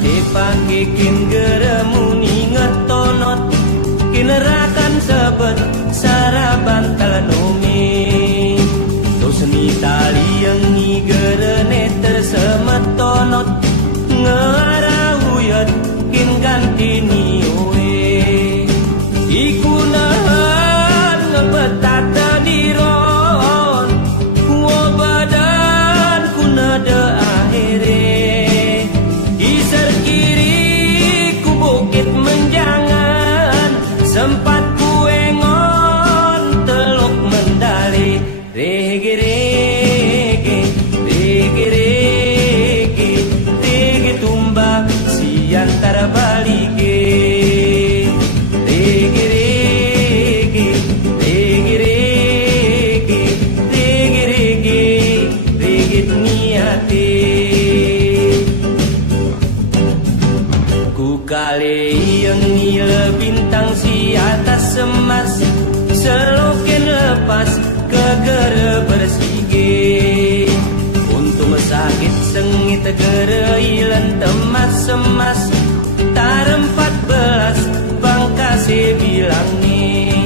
te pakekin geremuni ngetonot kinerakan sebet saraban talanome to seni tali yang gerene tersemetonot ngerawuyat kin ganti niwe iku nahan ngebetata diron wo badan kuna de akhire isar kiri ku bukit menjangan sempat ku engon teluk mendali rege rege rege rege rege tumbak siantara balige rege rege rege rege rege rege rege niate ku kale yang nila bintang si atas emas seloken lepas kegere bersige untung sakit sengit gere ilan temas emas tar 14 bangkase bilangnya